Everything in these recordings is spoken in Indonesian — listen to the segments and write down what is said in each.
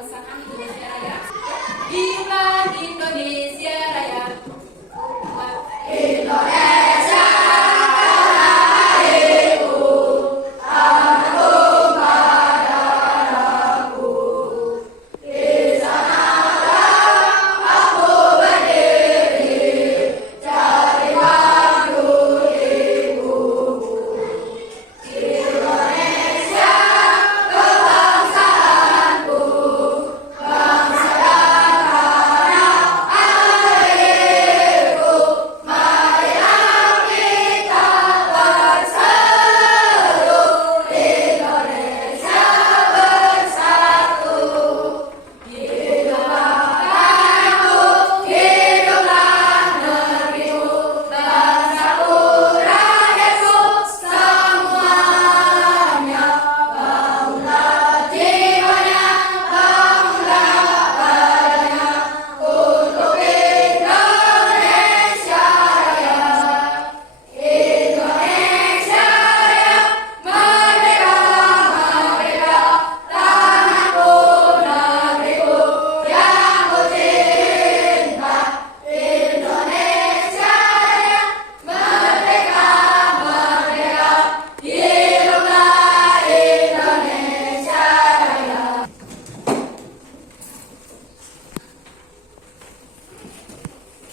kebangsaan Indonesia Raya. Iklan Indonesia Raya. Indonesia.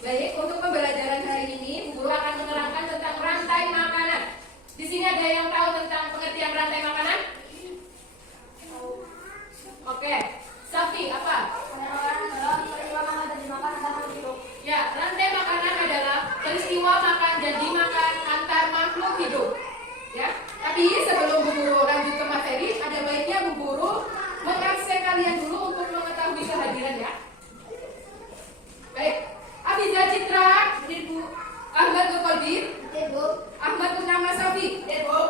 Baik, untuk pembelajaran hari ini, Bu Guru akan menerangkan tentang rantai makanan. Di sini ada yang tahu tentang pengertian rantai makanan? Oke, Safi, apa? Ya, rantai makanan adalah peristiwa makan dan dimakan antar makhluk hidup. Ya, tapi sebelum Bu Guru lanjut ke materi, ada baiknya Bu Guru mengabsen kalian dulu untuk mengetahui kehadiran ya. Baik. Afiza Citra, Ibu. Ahmad Qadir, Ibu. Ahmad Purnama Safi, Ibu.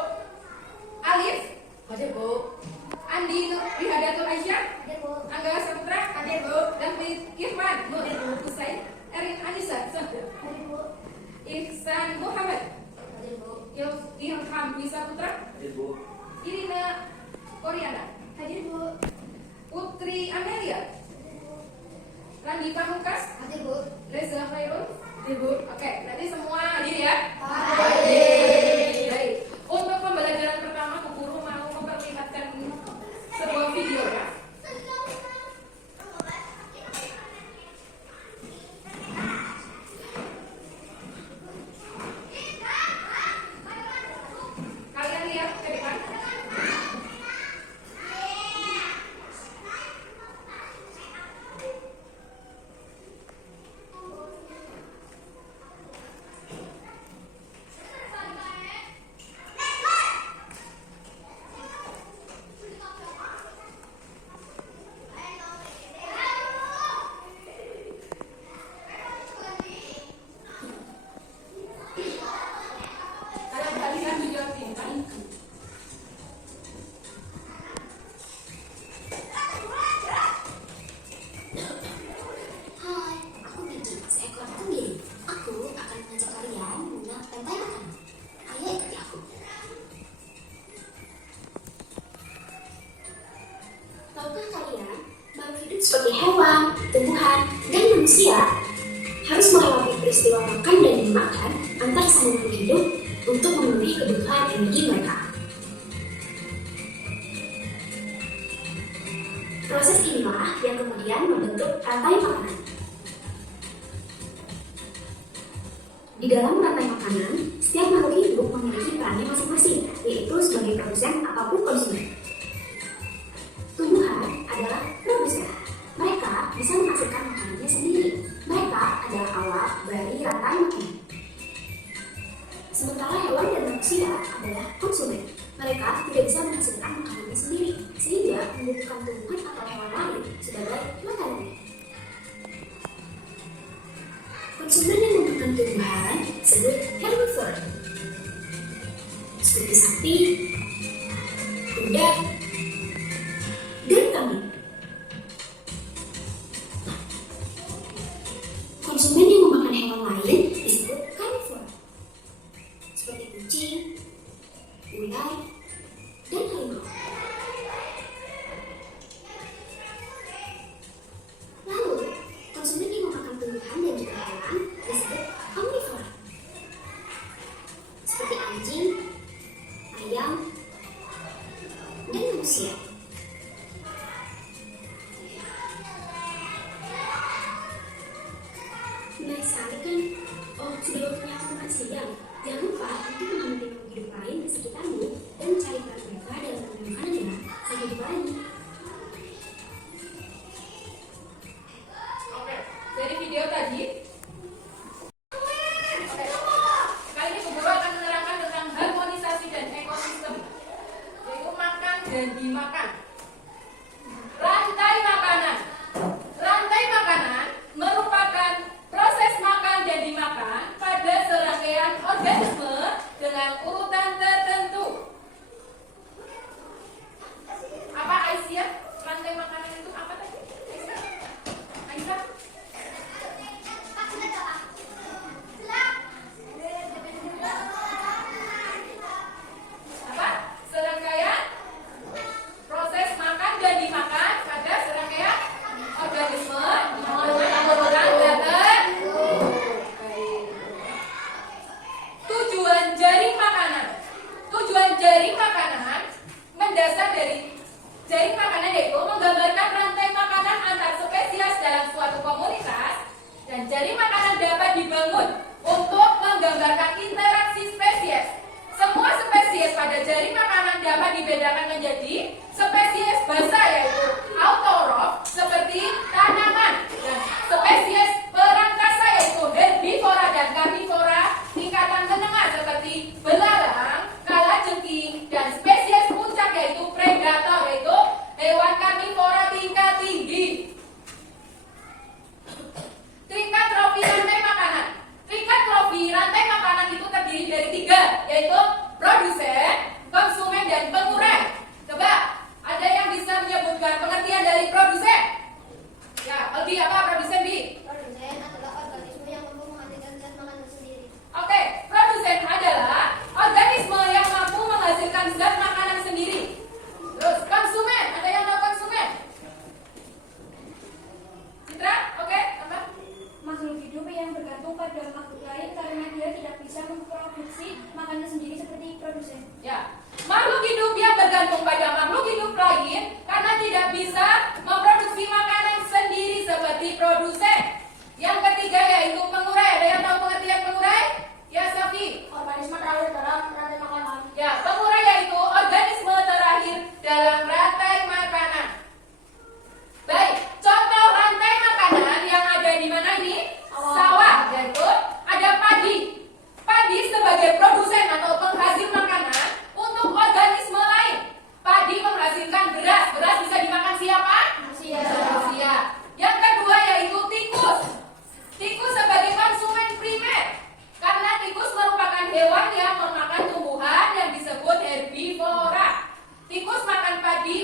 Alif, Ibu. Andi Rihadatul Aisyah, Ibu. Angga Saputra, Ibu. Dan Irfan, Ibu. Husain, Erin Anissa, Ibu. Ihsan Muhammad, Ibu. Ilham Wisaputra, Ibu. Irina Koryana, hadir Bu. Putri Amelia, Randi Pamungkas, hadir Bu. Reza Khairul, hadir Bu. Oke, nanti semua hadir ya. Hadir. Baik. Untuk pembelajaran pertama, Bu Guru mau memperlihatkan sebuah video ya. Kalian lihat ke depan. Seperti hewan, tumbuhan, dan manusia harus melewati peristiwa makan dan dimakan antar sambungan hidup untuk memenuhi kebutuhan energi mereka. Proses inilah yang kemudian membentuk rantai makanan. Di dalam rantai makanan, setiap makhluk hidup memiliki perannya masing-masing, yaitu sebagai produsen ataupun konsumen. Tumbuhan adalah produsen. Mereka bisa menghasilkan makanannya sendiri. Mereka adalah awal dari rantai makanan. Sementara hewan dan manusia adalah konsumen. Mereka tidak bisa menghasilkan makanannya sendiri, sehingga membutuhkan tumbuhan atau hewan lain sebagai makanannya. Konsumen yang memakan tumbuhan disebut herbivore, seperti sapi, kuda, dan kambing. Konsumen yang memakan hewan lain disebut carnivore, seperti kucing, ular, dan harimau. manusia. Menarik sekali kan? Oh, sudah waktunya aku makan siang. Jangan lupa untuk mengamati makhluk hidup lain di sekitarmu dan mencari peran mereka dalam rantai makanan ya. Sampai jumpa lagi. Oke, dari video tadi, kali ini Bu Guru akan menerangkan tentang harmonisasi dan ekosistem, yaitu makan dan dimakan. Rantai makanan. Rantai makanan merupakan proses makan dan dimakan pada serangkaian organisme dengan urutan tertentu. Apa Aisyah? Rantai makanan itu apa tadi? Aisyah? Apa? Serangkaian proses makan dan dimakan pada serangkaian organisme dengan urutan tertentu. Tujuan jaring makanan. Tujuan jaring makanan mendasar dari jaring makanan yaitu menggambarkan rantai makanan antar spesies dalam suatu komunitas, dan jaring makanan dapat dibangun untuk menggambarkan interaksi spesies. Semua spesies pada jaring makanan dapat dibedakan menjadi spesies basah yaitu autotrof seperti tanaman, dan spesies perangkasa yaitu herbivora dan karnivora tingkatan menengah seperti belarang, kalajengking, dan spesies puncak yaitu predator yaitu hewan karnivora tingkat tinggi. Tingkat trofi rantai makanan. Tingkat trofi rantai makanan itu terdiri dari 3, yaitu produsen, konsumen, dan pengurai. Coba, ada yang bisa menyebutkan pengertian dari produsen? Ya, Albi, apa produsen, Bi? Produsen adalah organisme yang mampu menghasilkan zat makanan sendiri. Oke, produsen adalah organisme yang mampu menghasilkan zat makanan sendiri. Terus, konsumen, ada yang tahu konsumen? Citra, oke, tambah? Makhluk hidup yang bergantung pada makhluk lain karena dia tidak bisa memproduksi makanan sendiri seperti produsen. Ya, makhluk hidup yang bergantung pada makhluk hidup lain karena tidak bisa memproduksi makanan sendiri seperti produsen. Yang ketiga yaitu pengurai. Ada yang tahu pengertian pengurai? Ya, Safi. Organisme terakhir dalam rantai makanan. Ya, pengurai yaitu organisme terakhir dalam rantai makanan. Baik, contoh rantai makanan yang ada di mana ini? Sawah, yaitu ada padi. Padi sebagai produsen atau penghasil makanan untuk organisme lain. Padi menghasilkan beras. Beras bisa dimakan siapa? Manusia. Yang kedua yaitu tikus. Tikus sebagai konsumen primer. Karena tikus merupakan hewan yang memakan tumbuhan yang disebut herbivora. Tikus makan padi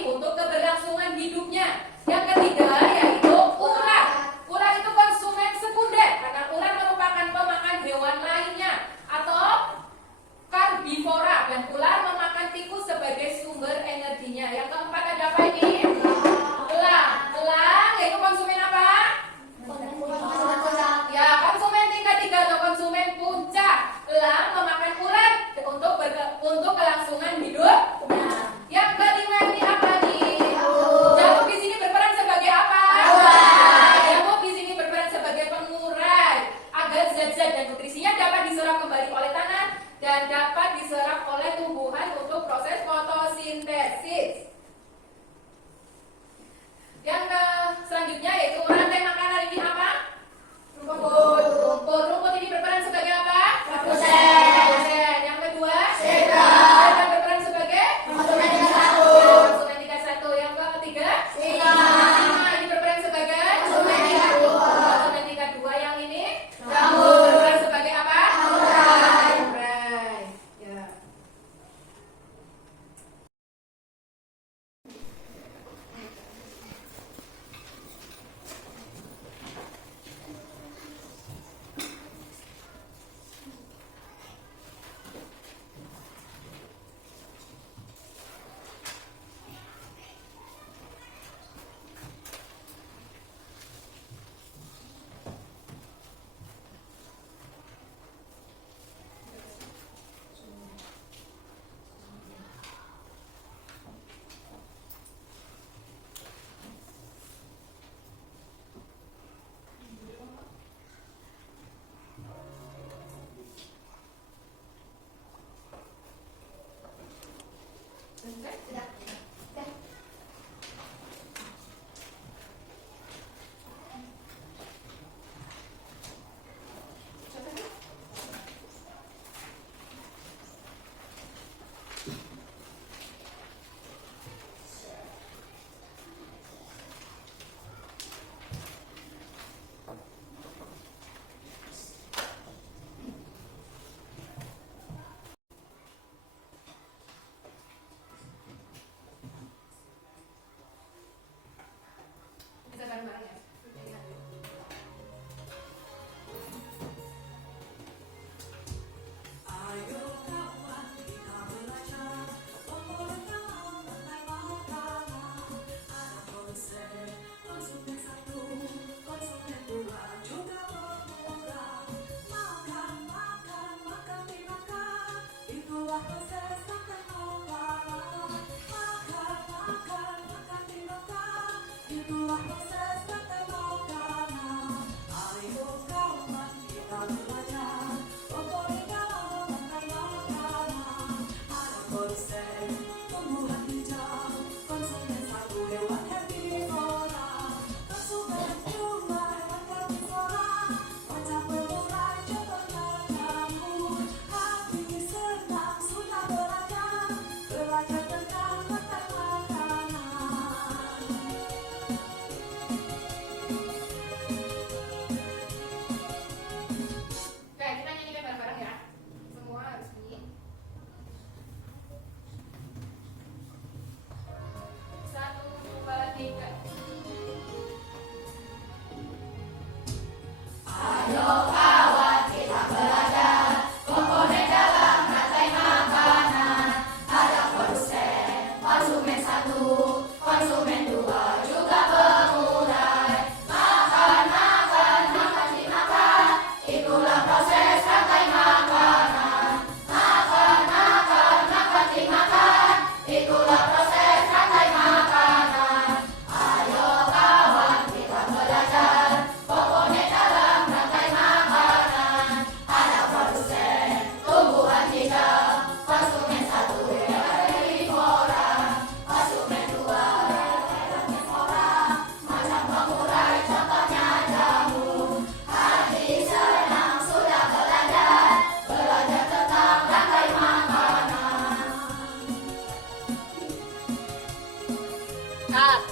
Lihat.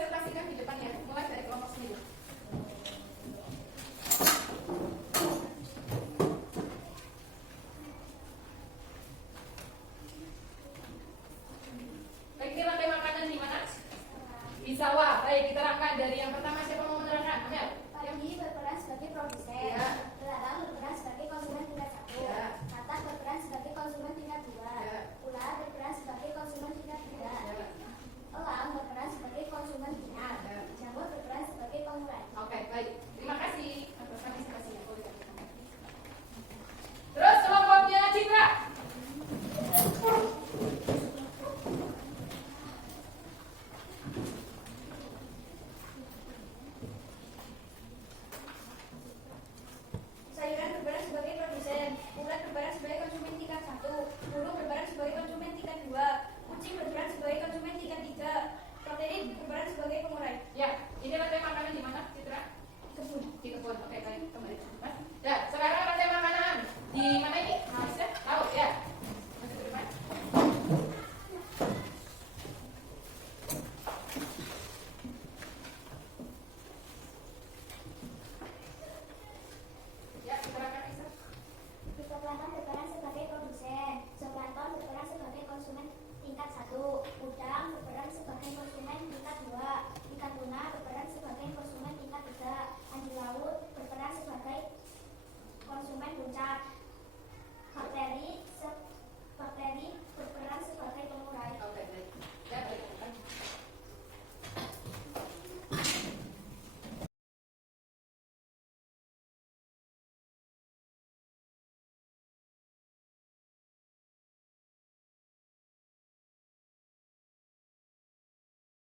Presentasikan di depan ya, mulai dari kelompok sendiri. Baik, ini rantai makanan di mana? Di sawah. Baik, kita rangkai dari yang pertama.